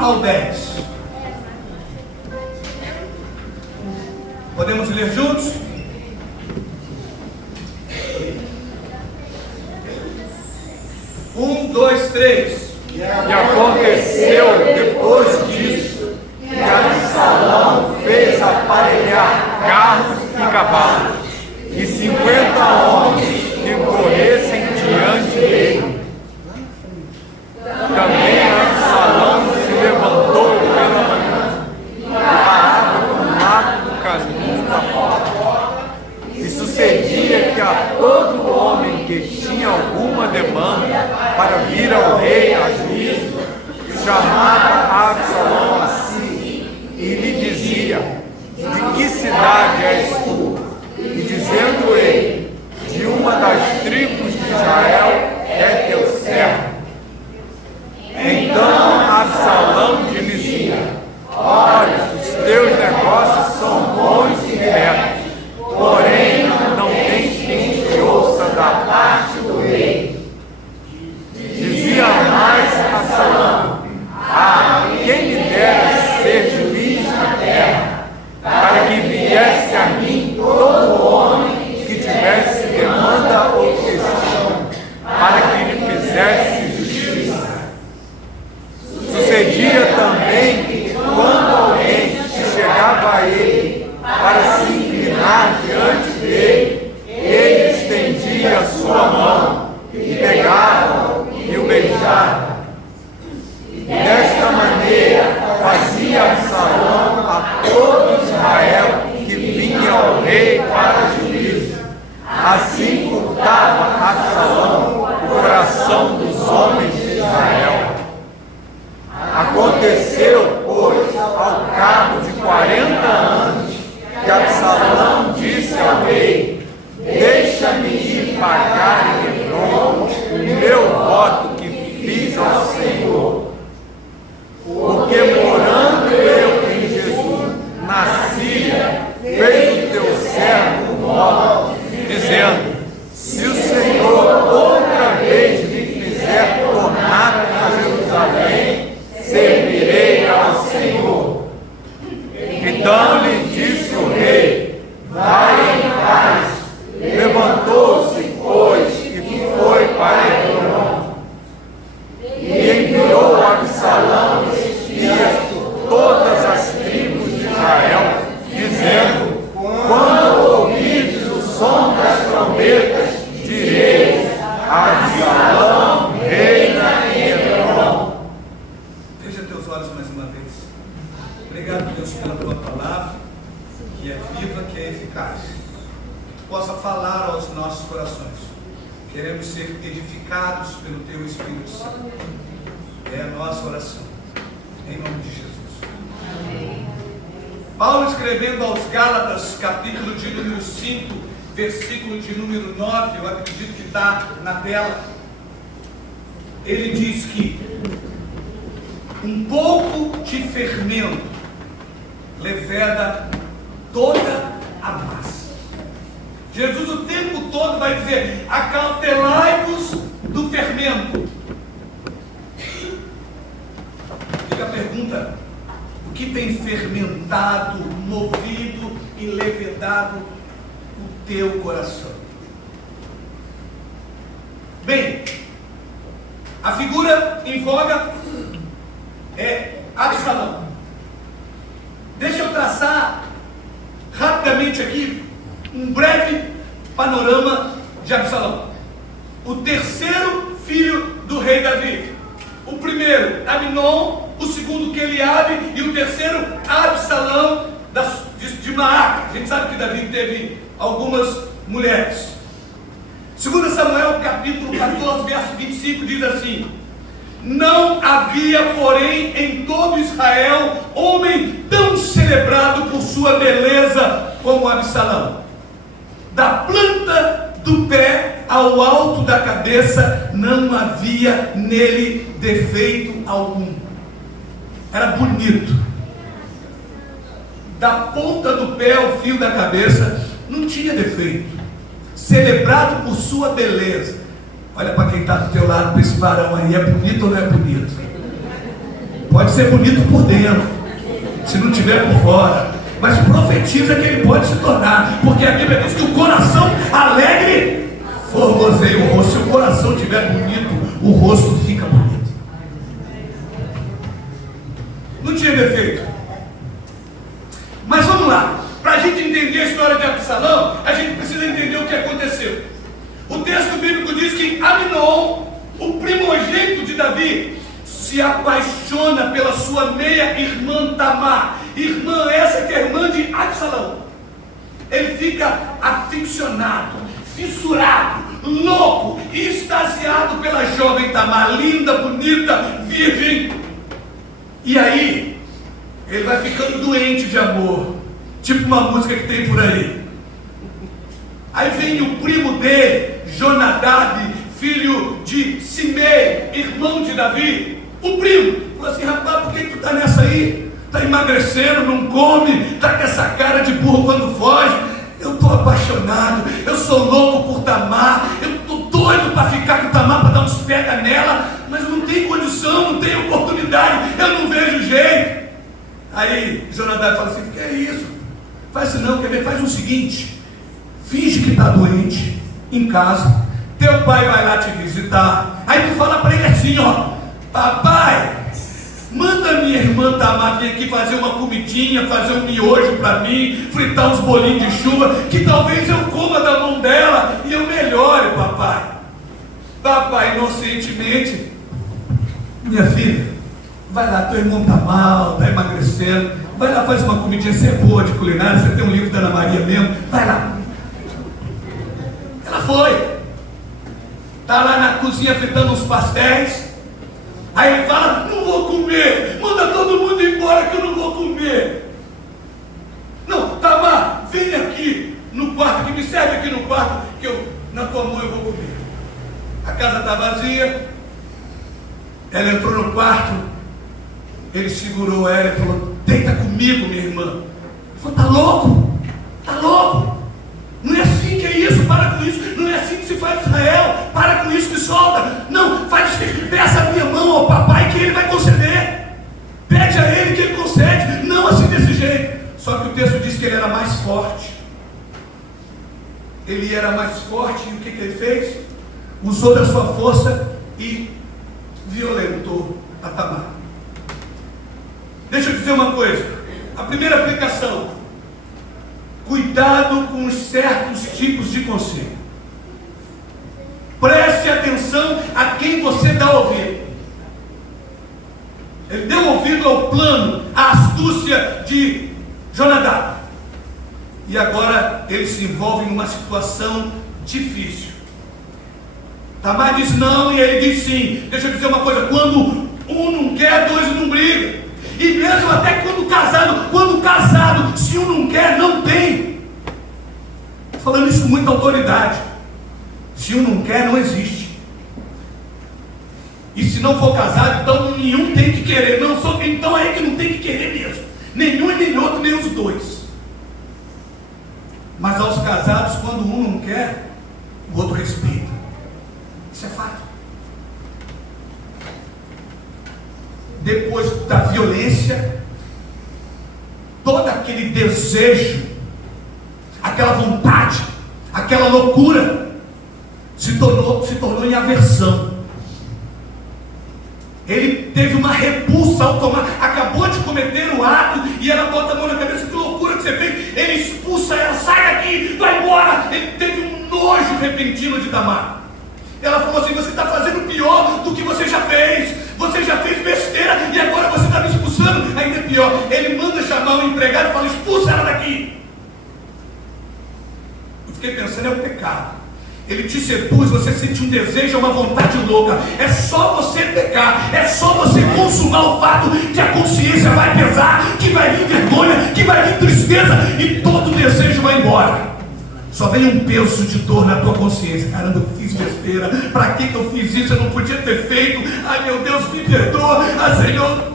ao 10. Podemos ler juntos? Um, dois, três. E aconteceu depois disso que Absalão fez aparelhar carros e cavalos, e 50 homens que corressem diante dele. Também Absalão se levantou pela manhã e parava no lado do caminho da porta. E sucedia que a todo homem que tinha alguma demanda para vir ao rei a juízo, chamava Absalão a si e lhe dizia: de que cidade és tu? E dizendo ele: de uma das tribos de Israel é teu servo. Então Absalão lhe dizia: olha, os teus negócios são bons e retos, porém não tens quem te ouça da parte do rei. Dizia mais Absalão: quem me dera ser juiz na terra, para que viesse a mim todo homem que tivesse demanda ou questão, para que lhe fizesse justiça. Sucedia também que quando alguém se chegava a ele para se inclinar diante dele, ele estendia a sua mão e pegava e o beijava. Desta maneira fazia Absalão a todo Israel que vinha ao rei para juízo. Assim furtava Absalão o coração dos homens de Israel. Aconteceu, pois, ao cabo de 40 anos, que Absalão disse ao rei: deixa-me ir pagar em Hebrom o meu voto que fiz ao Senhor. Porque morando eu em Jesus, na Síria, fez o teu servo um voto, dizendo: se o Senhor outra vez me fizer tornar a Jerusalém, servirei ao Senhor. Então lhe disse o rei: vai em paz. Levantou-se, pois, e foi para Hebrom. E enviou Absalão espias por todas as tribos de Israel, dizendo: quando ouvirdes o som das trombetas, direis: Absalão reina em Hebrom. Fecha teus olhos mais uma vez. Obrigado, Deus, pela tua palavra, que é viva, que é eficaz. Que tu possa falar aos nossos corações. Queremos ser edificados pelo teu Espírito Santo. É a nossa oração. Em nome de Jesus. Amém. Paulo, escrevendo aos Gálatas, capítulo de número 5, versículo de número 9, eu acredito que está na tela. Ele diz que um pouco de fermento leveda toda a massa. Jesus o tempo todo vai dizer: acautelai-vos do fermento. Fica a pergunta: o que tem fermentado, movido e levedado o teu coração? Bem, a figura em voga é Absalão. Deixa eu traçar rapidamente aqui um breve panorama de Absalão. O terceiro filho do rei Davi. O primeiro, Aminon. O segundo, Eliabe. E o terceiro, Absalão de Maaca. A gente sabe que Davi teve algumas mulheres. 2 Samuel capítulo 14, verso 25 diz assim: não havia, porém, em todo Israel homem tão celebrado por sua beleza como Absalão. Da planta do pé ao alto da cabeça não havia nele defeito algum. Era bonito. Da ponta do pé ao fio da cabeça não tinha defeito. Celebrado por sua beleza. Olha para quem está do teu lado, para esse varão aí: é bonito ou não é bonito? Pode ser bonito por dentro, se não tiver por fora, mas profetiza que ele pode se tornar, porque a Bíblia diz que o coração alegre formoseia o rosto. Se o coração estiver bonito, o rosto fica bonito. Não tinha defeito. Mas vamos lá, para a gente entender a história de Absalão, a gente precisa entender o que aconteceu. O texto bíblico diz que Amnon, o primogênito de Davi, se apaixona pela sua meia-irmã Tamar. Irmã essa que é irmã de Absalão. Ele fica aficionado, fissurado, louco, extasiado pela jovem Tamar, linda, bonita, virgem. E aí, ele vai ficando doente de amor, tipo uma música que tem por aí. Aí vem o primo dele, Jonadab, filho de Simei, irmão de Davi. O primo falou assim: rapaz, por que tu tá nessa aí? Tá emagrecendo, não come, tá com essa cara de burro quando foge. Eu tô apaixonado, eu sou louco por Tamar, eu tô doido para ficar com Tamar, para dar uns pega nela, mas não tem condição, não tem oportunidade, eu não vejo jeito. Aí Jonadab fala assim: que é isso? Faz isso não, quer ver? Faz o seguinte, finge que está doente em casa, teu pai vai lá te visitar, aí tu fala para ele assim: ó, papai, manda minha irmã Tamar vir aqui fazer uma comidinha, fazer um miojo para mim, fritar uns bolinhos de chuva, que talvez eu coma da mão dela e eu melhore, papai. Papai, inocentemente: minha filha, vai lá, teu irmão tá mal, tá emagrecendo, vai lá, faz uma comidinha, você é boa de culinária, você tem um livro da Ana Maria mesmo, vai lá. Ela foi, tá lá na cozinha fritando uns pastéis. Aí ele fala: não vou comer, manda todo mundo embora que eu não vou comer. Não, Tamar, vem aqui no quarto, que me serve aqui no quarto, que eu, na tua mão eu vou comer. A casa está vazia, ela entrou no quarto, ele segurou ela e falou: deita comigo, minha irmã. Ele falou: tá louco? Tá louco? Não é assim que é isso, para com isso. Não é assim que se faz Israel, para com isso, que solta. Não, faz o seguinte: peça a minha mão ao papai que ele vai conceder. Pede a ele que ele concede. Não assim desse jeito. Só que o texto diz que ele era mais forte. Ele era mais forte, e o que ele fez? Usou da sua força e violentou a Tamar. Deixa eu dizer uma coisa. A primeira aplicação: cuidado com certos tipos de conselho. Preste atenção a quem você dá ouvido. Ele deu ouvido ao plano, à astúcia de Jonadab. E agora ele se envolve numa situação difícil. Tamar diz não e ele diz sim. Deixa eu dizer uma coisa: quando um não quer, dois não brigam. E mesmo até quando casado, se um não quer, não tem. Estou falando isso com muita autoridade. Se um não quer, não existe. E se não for casado, então nenhum tem que querer. Não, só então é que não tem que querer mesmo. Nenhum e nem outro, nem os dois. Mas aos casados, quando um não quer, o outro respeita. Isso é fato. Depois da violência, todo aquele desejo, aquela vontade, aquela loucura se tornou em aversão. Ele teve uma repulsa automática, acabou de cometer o ato e ela bota a mão na cabeça: que loucura que você fez. Ele expulsa ela: sai daqui, vai embora. Ele teve um nojo repentino de Tamar. Ela falou assim: você está fazendo pior do que você já fez. Você já fez besteira e agora você está me expulsando. Ainda é pior. Ele manda chamar o empregado e fala: expulsa ela daqui. Eu fiquei pensando: é o pecado. Ele te seduz, você sente um desejo, uma vontade louca. É só você pecar, é só você consumar o fato que a consciência vai pesar, que vai vir vergonha, que vai vir tristeza e todo o desejo vai embora. Só vem um peso de dor na tua consciência. Caramba, eu fiz besteira. Para que eu fiz isso? Eu não podia ter feito. Ai, meu Deus, me perdoa. Ah, Senhor.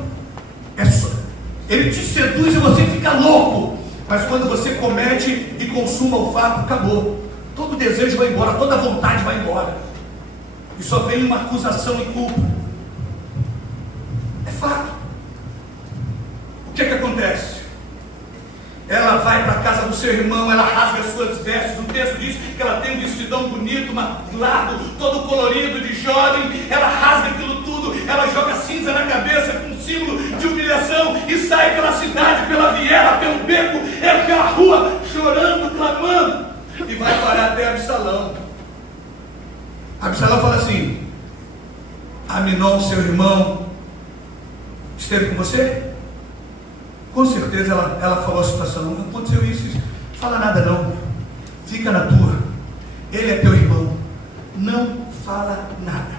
Ele te seduz e você fica louco. Mas quando você comete e consuma o fato, acabou. Todo o desejo vai embora, toda a vontade vai embora. E só vem uma acusação e culpa. É fato. casa do seu irmão, ela rasga as suas vestes. O texto diz que ela tem um vestidão bonito, largo, todo colorido de jovem. Ela rasga aquilo tudo, ela joga cinza na cabeça com um símbolo de humilhação e sai pela cidade, pela viela, pelo beco, pela rua, chorando, clamando, e vai parar até Absalão. Absalão fala assim: Aminon, seu irmão, esteve com você? Com certeza ela falou a situação. Não aconteceu isso. Fala nada não. Fica na tua. Ele é teu irmão. Não fala nada.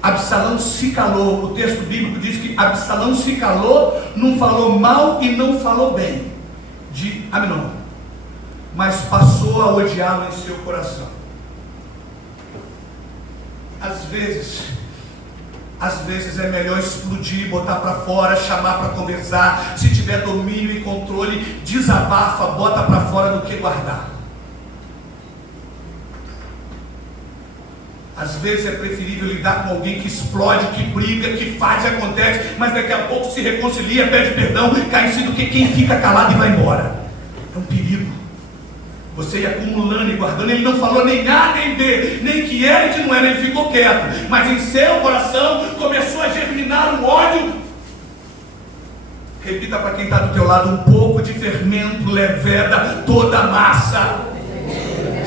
Absalão se calou. O texto bíblico diz que Absalão se calou, não falou mal e não falou bem de Aminon, mas passou a odiá-lo em seu coração. Às vezes é melhor explodir, botar para fora, chamar para conversar. Se tiver domínio e controle, desabafa, bota para fora do que guardar. Às vezes é preferível lidar com alguém que explode, que briga, que faz e acontece, mas daqui a pouco se reconcilia, pede perdão, cai em si, do que quem fica calado e vai embora. É um perigo. Você ia acumulando e guardando. Ele não falou nem A nem B, nem que era e que não era, ele ficou quieto, mas em seu coração começou a germinar um ódio. Repita para quem está do teu lado: um pouco de fermento leveda toda a massa.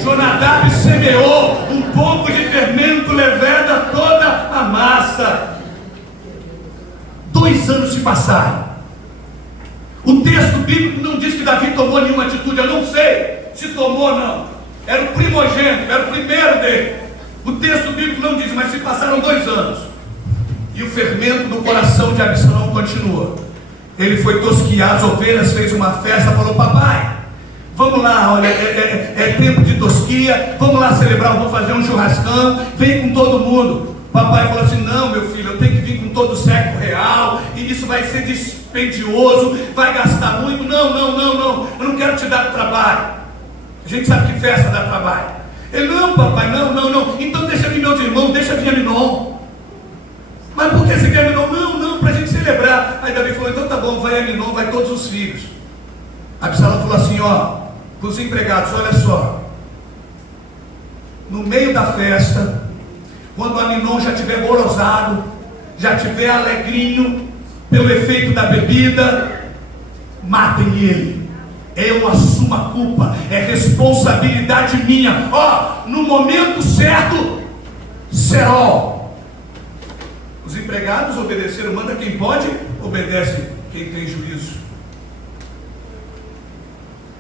Jonadab semeou, um pouco de fermento leveda toda a massa. 2 anos se passaram. O texto bíblico não diz que Davi tomou nenhuma atitude. Eu não sei se tomou ou não. Era o primogênito, era o primeiro dele. O texto bíblico não diz, mas se passaram 2 anos. E o fermento do coração de Absalão continua. Ele foi tosquiar as ovelhas, fez uma festa, falou: papai, vamos lá, olha, é tempo de tosquia, vamos lá celebrar, vamos fazer um churrascão, vem com todo mundo. Papai falou assim: não, meu filho, eu tenho que vir com todo o século real, e isso vai ser dispendioso, vai gastar muito. Não, eu não quero te dar trabalho. A gente sabe que festa dá trabalho. Ele: não, papai, não, então deixa vir meus irmãos, deixa vir Aminon. Mas por que você quer Aminon? Não, para a gente celebrar. Aí Davi falou: então tá bom, vai Aminon, vai todos os filhos. Absalão falou assim: ó, para os empregados, olha só, no meio da festa, quando Aminon já estiver gorosado, já estiver alegrinho pelo efeito da bebida, matem ele. Eu assumo a culpa, é responsabilidade minha. Ó, no momento certo, será. Os empregados obedeceram. Manda quem pode, obedece quem tem juízo.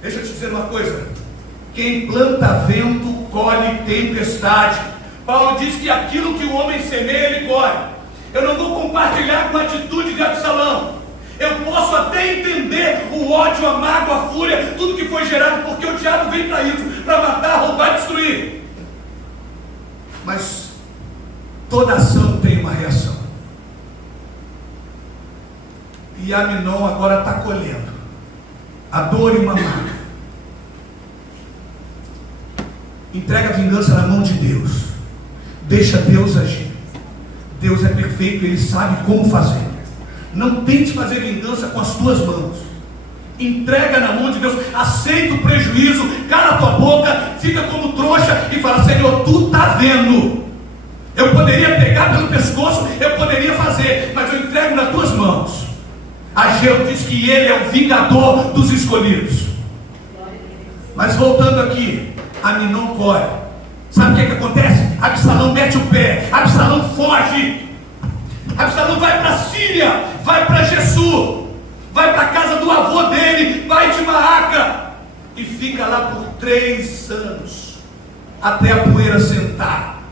Deixa eu te dizer uma coisa: quem planta vento, colhe tempestade. Paulo diz que aquilo que o homem semeia, ele colhe. Eu não vou compartilhar com a atitude de Absalão. Eu posso até entender o ódio, a mágoa, a fúria, tudo que foi gerado, porque o diabo vem para isso, para matar, roubar, destruir. Mas toda ação tem uma reação. E Aminon agora está colhendo a dor e uma mágoa. Entrega a vingança na mão de Deus. Deixa Deus agir. Deus é perfeito, Ele sabe como fazer. Não tente fazer vingança com as tuas mãos. Entrega na mão de Deus. Aceita o prejuízo, cala a tua boca, fica como trouxa e fala: Senhor, tu está vendo. Eu poderia pegar pelo pescoço, eu poderia fazer, mas eu entrego nas tuas mãos. Ageu diz que ele é o vingador dos escolhidos. Mas voltando aqui, Aminon corre. Sabe o que acontece? Absalão mete o pé, Absalão foge. Absalão vai para a Síria, vai para Gesur, vai para a casa do avô dele, vai de Maaca, e fica lá por 3 anos, até a poeira sentar.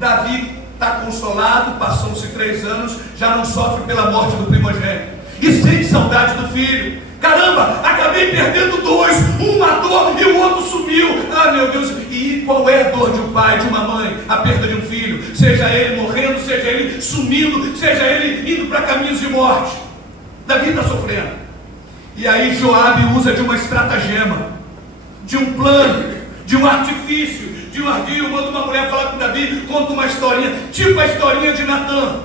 Davi está consolado, passou-se 3 anos, já não sofre pela morte do primogênito, e sente saudade do filho. Caramba, acabei perdendo 2, um matou e o outro sumiu. Ah, meu Deus, e qual é a dor de um pai, de uma mãe? A perda de um filho, seja ele morrendo, seja ele sumindo, seja ele indo para caminhos de morte. Davi está sofrendo. E aí Joabe usa de uma estratagema, de um plano, de um artifício, de um ardil. Manda uma mulher falar com Davi, conta uma historinha, tipo a historinha de Natã.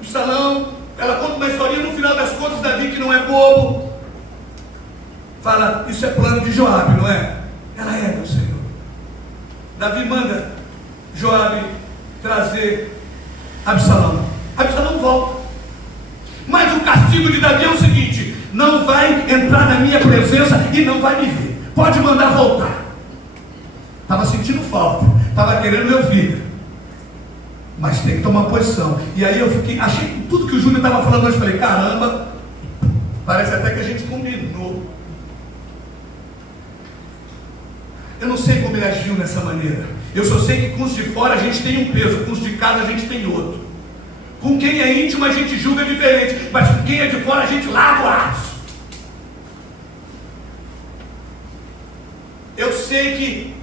Absalão, ela conta uma historinha, no final das contas, Davi, que não é bobo, fala, isso é plano de Joabe, não é? Ela é, meu Senhor. Davi manda Joabe trazer Absalão. Absalão volta. Mas o castigo de Davi é o seguinte: não vai entrar na minha presença e não vai me ver. Pode mandar voltar. Estava sentindo falta, estava querendo me ouvir, mas tem que tomar posição. E aí eu achei tudo que o Júnior estava falando hoje, falei, caramba, parece até que a gente combinou. Eu não sei como ele agiu nessa maneira. Eu só sei que com os de fora a gente tem um peso, com os de casa a gente tem outro. Com quem é íntimo a gente julga diferente, mas com quem é de fora a gente lava o aço. Eu sei que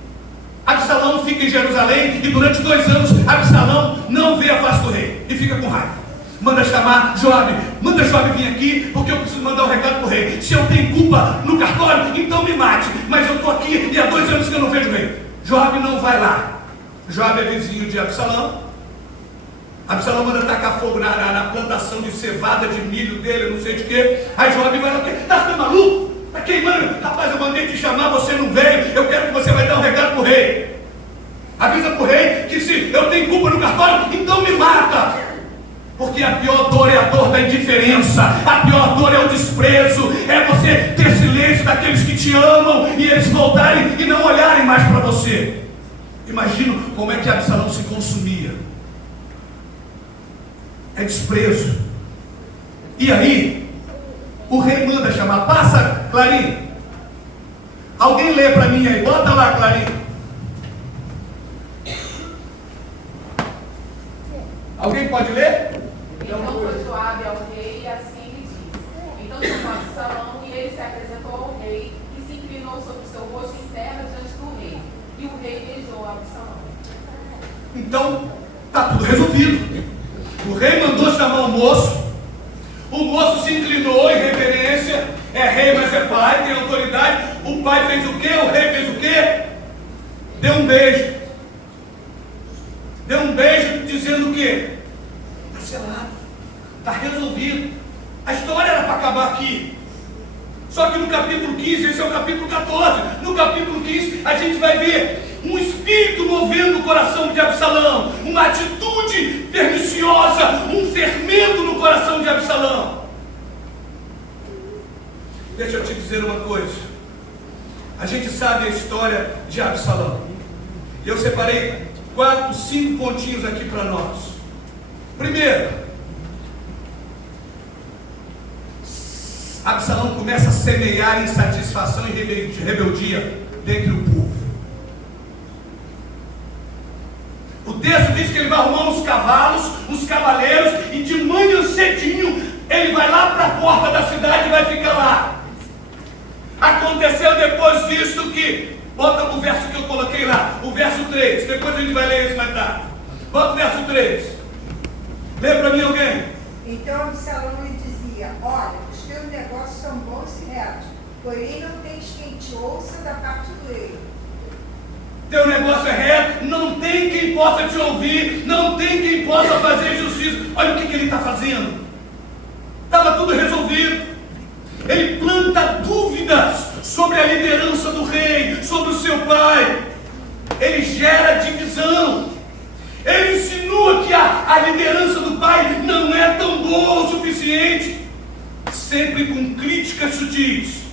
Absalão fica em Jerusalém e durante 2 anos Absalão não vê a face do rei e fica com raiva. Manda chamar Joabe, manda Joabe vir aqui, porque eu preciso mandar um recado para o rei. Se eu tenho culpa no cartório, então me mate, mas eu estou aqui e há 2 anos que eu não vejo o rei. Joabe não vai lá. Joabe é vizinho de Absalão. Absalão manda tacar fogo na plantação de cevada, de milho dele, não sei de quê. Aí Joabe vai lá, tá ficando maluco? Tá queimando? Rapaz, eu mandei te chamar, você não veio, eu quero que você vai dar um recado para o rei. Avisa para o rei que se eu tenho culpa no cartório, então me mata. Porque a pior dor é a dor da indiferença, a pior dor é o desprezo, é você ter silêncio daqueles que te amam e eles voltarem e não olharem mais para você. Imagino como é que Absalão se consumia. É desprezo. E aí, o rei manda chamar, passa, Clarim. Alguém lê para mim aí, bota lá, Clarim. Alguém pode ler? Então foi Joabe ao rei e assim lhe disse. Então chamou Absalão e ele se apresentou ao rei e se inclinou sobre o seu rosto em terra diante do rei. E o rei beijou Absalão. Então, está tudo resolvido. O rei mandou chamar o moço se inclinou em reverência, é rei, mas é pai, tem autoridade. O pai fez o quê? O rei fez o quê? Deu um beijo. Deu um beijo dizendo o quê? Está selado, está resolvido. A história era para acabar aqui. Só que no capítulo 15, esse é o capítulo 14, no capítulo 15 a gente vai ver um espírito movendo o coração de Absalão, uma atitude perniciosa, um fermento no coração de Absalão. Deixa eu te dizer uma coisa. A gente sabe a história de Absalão. Eu separei 4, 5 pontinhos aqui para nós. Primeiro, Absalão começa a semear insatisfação e rebeldia dentre o povo. O texto diz que ele vai arrumar uns cavalos, uns cavaleiros, e de manhã cedinho ele vai lá para a porta da cidade e vai ficar lá. Aconteceu depois disso que, bota o verso que eu coloquei lá, o verso 3, depois a gente vai ler isso mais tarde. Bota o verso 3. Lê para mim alguém. Então Absalão lhe dizia: olha, os teus negócios são bons e retos, porém não tens quem te ouça da parte do rei. Teu negócio é reto, não tem quem possa te ouvir, não tem quem possa fazer justiça. Olha o que ele está fazendo. Estava tudo resolvido. Ele planta dúvidas sobre a liderança do rei, sobre o seu pai. Ele gera divisão. Ele insinua que a liderança do pai não é tão boa o suficiente, sempre com críticas sutis.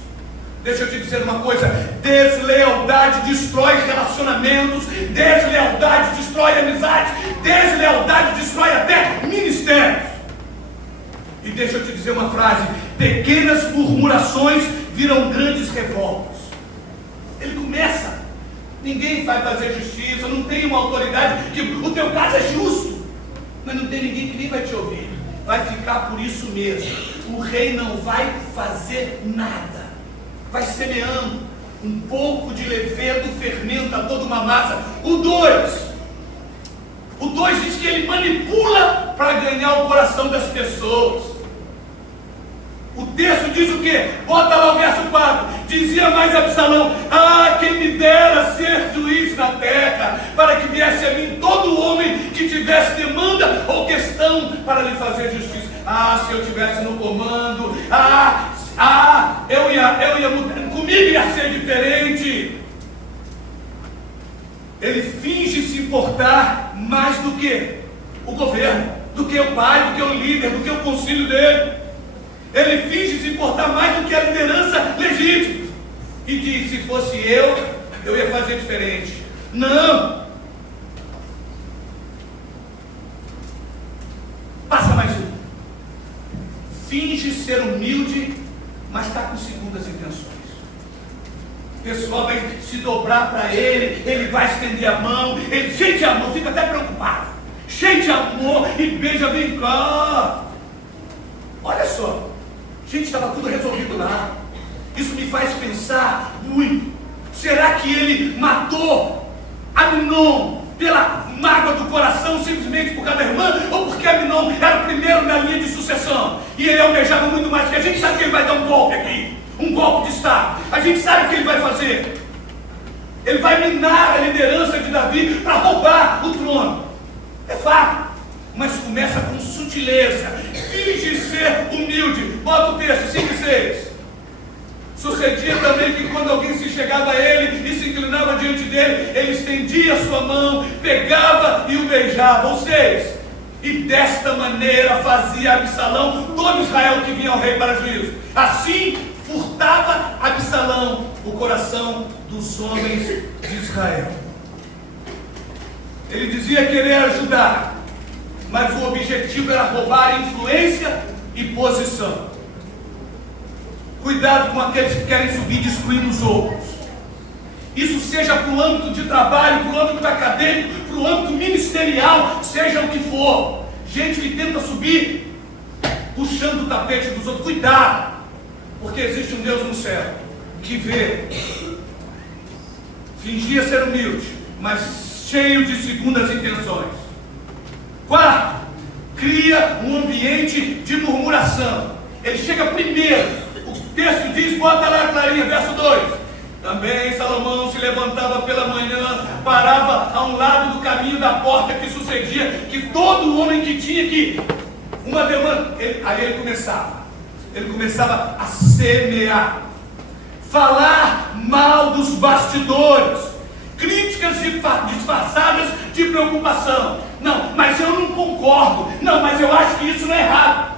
Deixa eu te dizer uma coisa: deslealdade destrói relacionamentos, deslealdade destrói amizades, deslealdade destrói até ministérios. E deixa eu te dizer uma frase: pequenas murmurações viram grandes revoltas. Ele começa, ninguém vai fazer justiça, não tem uma autoridade, que o teu caso é justo, mas não tem ninguém que nem vai te ouvir, vai ficar por isso mesmo. O rei não vai fazer nada, vai semeando, um pouco de levedo fermenta toda uma massa. O 2 diz que ele manipula para ganhar o coração das pessoas. O texto diz o quê? Bota lá o verso 4. Dizia mais Absalão: ah, quem me dera ser juiz na terra, para que viesse a mim todo homem que tivesse demanda ou questão para lhe fazer Ah, se eu estivesse no comando, eu ia mudar, comigo ia ser diferente. Ele finge se importar mais do que o governo, do que o pai, do que o líder, do que o conselho dele. Ele finge se importar mais do que a liderança legítima. E diz, se fosse eu ia fazer diferente. Não! Passa mais um. Finge ser humilde, mas está com segundas intenções. O pessoal vai se dobrar para ele, ele vai estender a mão, ele, cheio de amor, fica até preocupado. Cheio de amor e beija, vem cá. Olha só, gente, estava tudo resolvido lá. Isso me faz pensar muito. Será que ele matou Amnon pela mágoa do coração, simplesmente por causa da irmã, ou porque Amnon era o primeiro na linha de sucessão e ele almejava muito mais? Porque a gente sabe que ele vai dar um golpe aqui, um golpe de Estado. A gente sabe o que ele vai fazer. Ele vai minar a liderança de Davi para roubar o trono. É fato, mas começa com sutileza, finge ser humilde. Bota o texto, 5 e 6. Sucedia também que quando alguém se chegava a ele e se inclinava diante dele, ele estendia a sua mão, pegava e o beijava. Ou seja, e desta maneira fazia Absalão todo Israel que vinha ao rei para juízo. Assim furtava Absalão o coração dos homens de Israel. Ele dizia querer ajudar, mas o objetivo era roubar influência e posição. Cuidado com aqueles que querem subir destruindo os outros. Isso seja para o âmbito de trabalho, para o âmbito acadêmico, para o âmbito ministerial, seja o que for. Gente que tenta subir puxando o tapete dos outros. Cuidado, porque existe um Deus no céu que vê. Fingia ser humilde, mas cheio de segundas intenções. 4, cria um ambiente de murmuração. Ele chega primeiro. O texto diz, bota lá, Clarinha, verso 2. Também Salomão se levantava pela manhã, parava a um lado do caminho da porta, que sucedia que todo homem que tinha que uma demanda, aí ele começava a semear, falar mal dos bastidores, críticas disfarçadas de preocupação. Não, mas eu não concordo. Não, mas eu acho que isso não é errado.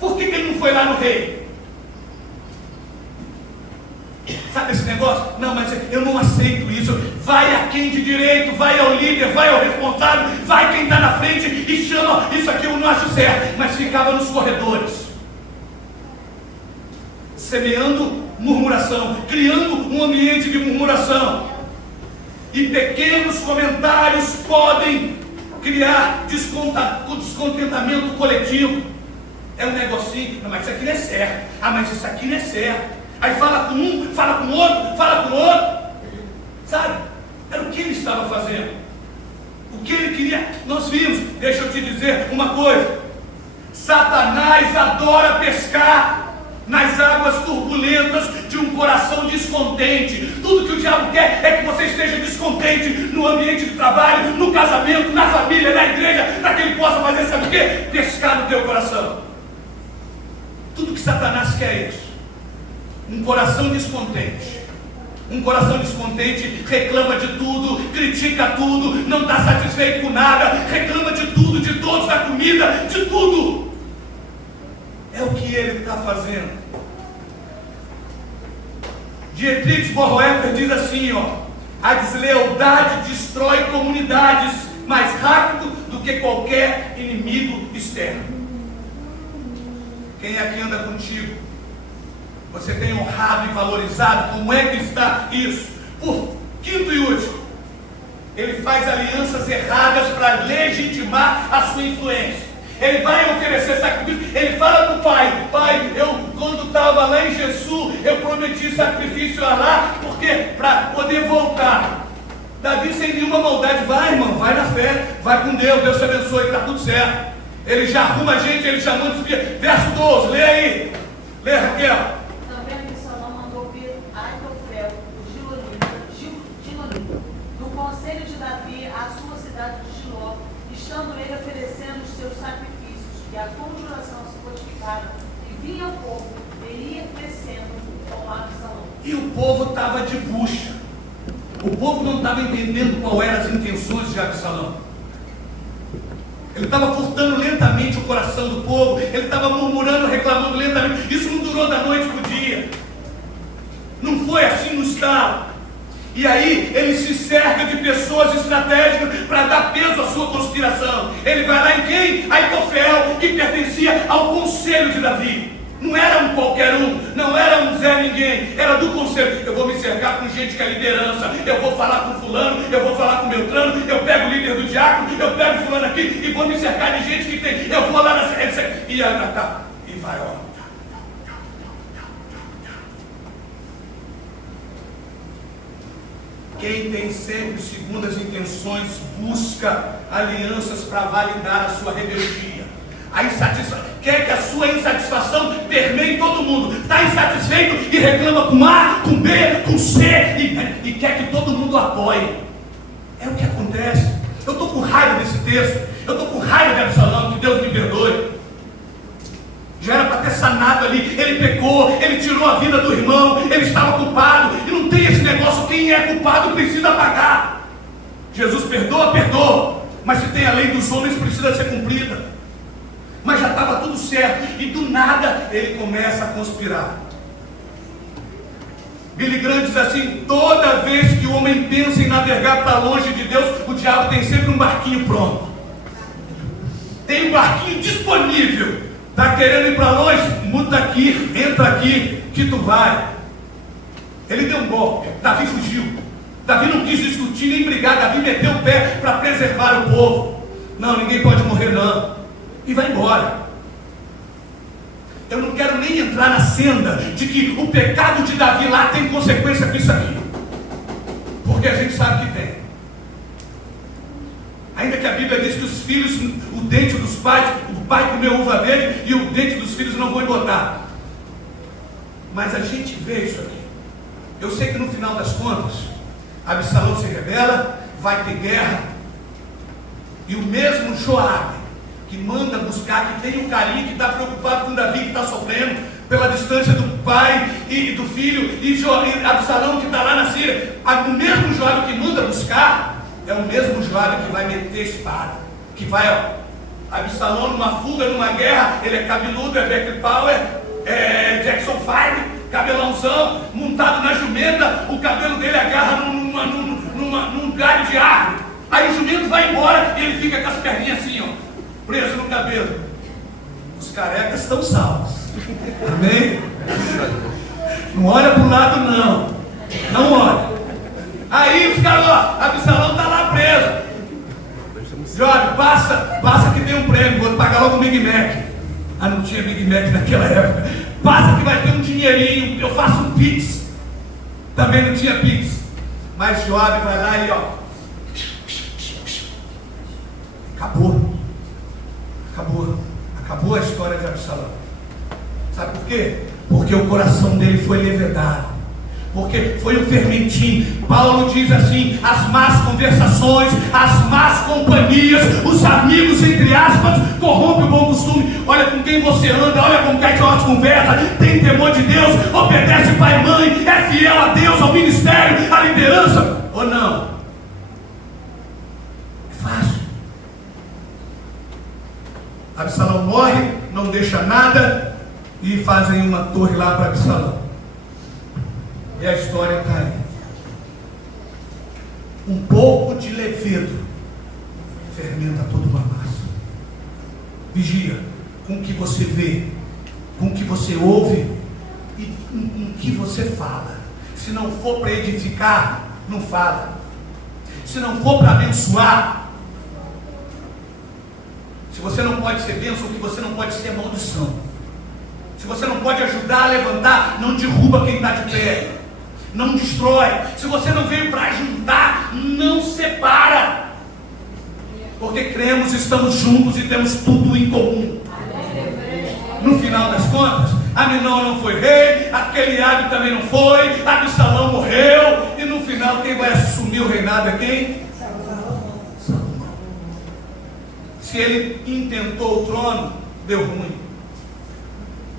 Por que ele não foi lá no rei? Sabe esse negócio? Não, mas eu não aceito isso. Vai a quem de direito, vai ao líder, vai ao responsável, vai quem está na frente e chama. Isso aqui eu não acho certo. Mas ficava nos corredores, semeando murmuração, criando um ambiente de murmuração. E pequenos comentários podem criar descontentamento coletivo. É um negocinho, não, mas isso aqui não é certo. Ah, mas isso aqui não é certo. Aí fala com um, fala com o outro, fala com o outro. Sabe? Era o que ele estava fazendo. O que ele queria. Nós vimos, deixa eu te dizer uma coisa. Satanás adora pescar nas águas turbulentas de um coração descontente. Tudo que o diabo quer é que você esteja descontente no ambiente de trabalho, no casamento, na família, na igreja, para que ele possa fazer, sabe o quê? Pescar no teu coração. Tudo que Satanás quer é isso. Um coração descontente. Um coração descontente reclama de tudo, critica tudo, não está satisfeito com nada, reclama de tudo, de todos, da comida, de tudo. É o que ele está fazendo. Dietrich Bonhoeffer diz assim, a deslealdade destrói comunidades mais rápido do que qualquer inimigo externo. Quem aqui anda contigo? Você tem honrado e valorizado? Como é que está isso? Por quinto e último, ele faz alianças erradas para legitimar a sua influência. Ele vai oferecer sacrifício. Ele fala para o pai: pai, eu quando estava lá em Jesus, eu prometi sacrifício a lá, porque para poder voltar. Davi, sem nenhuma maldade, vai, irmão, vai na fé, vai com Deus, Deus te abençoe, está tudo certo. Ele já arruma a gente, ele já manda subir. Verso 12, lê aí. Lê, Raquel. Também Absalão mandou vir Aitofel, Gilonita, do conselho de Davi, à sua cidade de Giló, estando ele oferecendo os seus sacrifícios e a conjuração fechada, e vinha o povo, e ia crescendo com Absalão. E o povo estava de bucha. O povo não estava entendendo qual eram as intenções de Absalão. Ele estava furtando lentamente o coração do povo. Ele estava murmurando, reclamando lentamente. Isso não durou da noite para o dia. Não foi assim no estado. E aí ele se cerca de pessoas estratégicas para dar peso à sua conspiração. Ele vai lá em quem? Aitofel, que pertencia ao conselho de Davi. Não era um qualquer um, não era um Zé Ninguém, era do conselho. Eu vou me cercar com gente que é liderança, eu vou falar com fulano, eu vou falar com Beltrano, eu pego o líder do diácono, eu pego fulano aqui e vou me cercar de gente que tem. Eu vou lá na e vai, ó. Quem tem sempre segundas intenções busca alianças para validar a sua rebeldia. A insatisfação, quer que a sua insatisfação permeie todo mundo. Está insatisfeito e reclama com A, com B, com C e quer que todo mundo apoie. É o que acontece. Eu estou com raiva desse texto. Eu estou com raiva de Absalão, que Deus me perdoe. Já era para ter sanado ali. Ele pecou, ele tirou a vida do irmão, ele estava culpado. E não tem esse negócio, quem é culpado precisa pagar. Jesus perdoa, perdoa. Mas se tem a lei dos homens, precisa ser cumprida. Mas já estava tudo certo. E do nada ele começa a conspirar. Billy Graham diz assim: toda vez que o homem pensa em navegar para longe de Deus, o diabo tem sempre um barquinho pronto. Tem um barquinho disponível. Está querendo ir para longe? Muda aqui, entra aqui, que tu vai. Ele deu um golpe. Davi fugiu. Davi não quis discutir nem brigar. Davi meteu o pé para preservar o povo. Não, ninguém pode morrer não. E vai embora. Eu não quero nem entrar na senda de que o pecado de Davi lá tem consequência com isso aqui. Porque a gente sabe que tem. Ainda que a Bíblia diz que os filhos, o dente dos pais, o pai comeu uva verde e o dente dos filhos não vão botar. Mas a gente vê isso aqui. Eu sei que no final das contas, Absalão se rebela, vai ter guerra. E o mesmo Joabe, que manda buscar, que tem um carinho, que está preocupado com Davi, que está sofrendo pela distância do pai e do filho, e Absalão que está lá na Síria, o mesmo Joabe que manda buscar, é o mesmo Joabe que vai meter espada, que vai, ó, Absalão numa fuga, numa guerra, ele é cabeludo, é Beck Power, é Jackson 5, cabelãozão, montado na jumenta, o cabelo dele agarra num galho de árvore, aí o jumento vai embora e ele fica com as perninhas assim, ó, preso no cabelo. Os carecas estão salvos. Amém? Não olha para o lado não. Não olha. Aí os caras, ó, Absalão está lá preso. Jorge, passa que tem um prêmio, vou pagar logo um Big Mac. Ah, não tinha Big Mac naquela época. Passa que vai ter um dinheirinho, eu faço um Pix. Também não tinha Pix. Mas Joabe vai lá e ó. Acabou a história de Absalão. Sabe por quê? Porque o coração dele foi levedado. Porque foi um fermentinho. Paulo diz assim: as más conversações, as más companhias, os amigos, entre aspas, corrompem o bom costume. Olha com quem você anda, olha com quem você conversa. Tem temor de Deus, obedece pai e mãe, é fiel a Deus, ao ministério, à liderança, ou não? É fácil. Absalão morre, não deixa nada, e fazem uma torre lá para Absalão. E a história está aí. Um pouco de levedo fermenta toda uma massa. Vigia com o que você vê, com o que você ouve e com o que você fala. Se não for para edificar, não fala. Se não for para abençoar, se você não pode ser bênção, o que você não pode ser é maldição. Se você não pode ajudar a levantar, não derruba quem está de pé. Não destrói. Se você não veio para ajudar, não separa. Porque cremos, estamos juntos e temos tudo em comum. No final das contas, Aminon não foi rei, aquele Abi também não foi, Absalão morreu, e no final quem vai assumir o reinado é quem? Salomão. Se ele intentou o trono, deu ruim.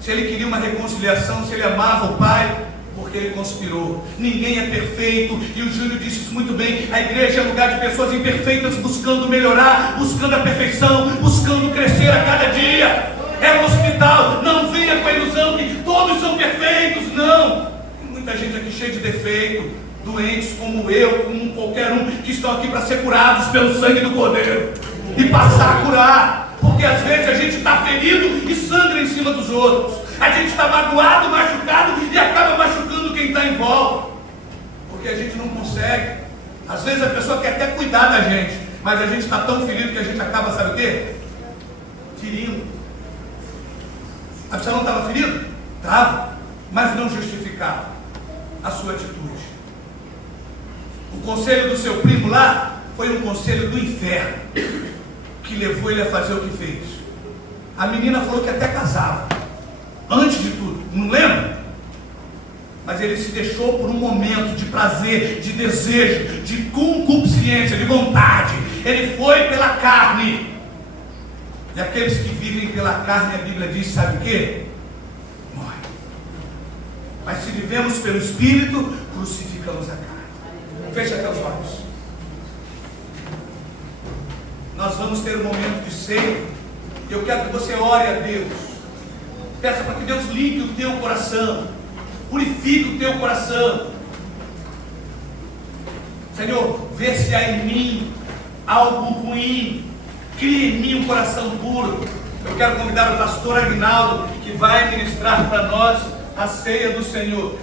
se ele queria uma reconciliação, se ele amava o pai, porque ele conspirou. Ninguém é perfeito, e o Júlio disse isso muito bem. A igreja é lugar de pessoas imperfeitas buscando melhorar, buscando a perfeição, buscando crescer a cada dia. É um hospital. Não venha com a ilusão que todos são perfeitos. Não, tem muita gente aqui cheia de defeito, doentes como eu, como qualquer um, que estão aqui para ser curados pelo sangue do Cordeiro e passar a curar. Porque às vezes a gente está ferido e sangra em cima dos outros. A gente está magoado, machucado e acaba machucando quem está em volta. Porque a gente não consegue. Às vezes a pessoa quer até cuidar da gente, mas a gente está tão ferido que a gente acaba, sabe o quê? Ferindo. Absalão estava ferido? Estava, mas não justificava a sua atitude. O conselho do seu primo lá foi um conselho do inferno, que levou ele a fazer o que fez. A menina falou que até casava, antes de tudo, não lembra? Mas ele se deixou por um momento de prazer, de desejo, de concupiscência, de vontade. Ele foi pela carne. E aqueles que vivem pela carne, a Bíblia diz, sabe o quê? Morrem. Mas se vivemos pelo Espírito, crucificamos a carne. Fecha até os olhos. Nós vamos ter um momento de ceia. Eu quero que você ore a Deus. Peça para que Deus limpe o teu coração, purifique o teu coração. Senhor, vê se há em mim algo ruim. Crie em mim um coração puro. Eu quero convidar o pastor Aguinaldo, que vai ministrar para nós a ceia do Senhor.